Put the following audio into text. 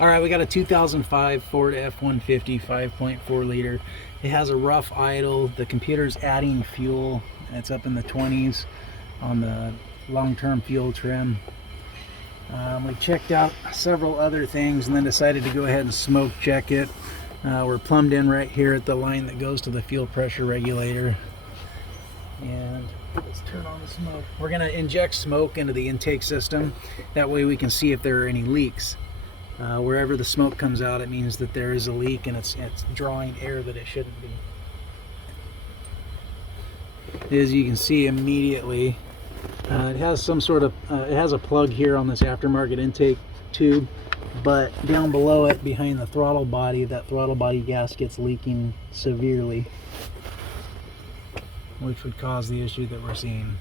All right, we got a 2005 Ford F-150 5.4 liter. It has a rough idle. The computer's adding fuel. It's up in the 20s on the long-term fuel trim. We checked out several other things and then decided to go ahead and smoke check it. We're plumbed in right here at the line that goes to the fuel pressure regulator. And let's turn on the smoke. We're going to inject smoke into the intake system. That way we can see if there are any leaks. Wherever the smoke comes out, it means that there is a leak and it's drawing air that it shouldn't be. As you can see immediately, it has some sort of, it has a plug here on this aftermarket intake tube, but down below it, behind the throttle body, that throttle body gasket's leaking severely, which would cause the issue that we're seeing.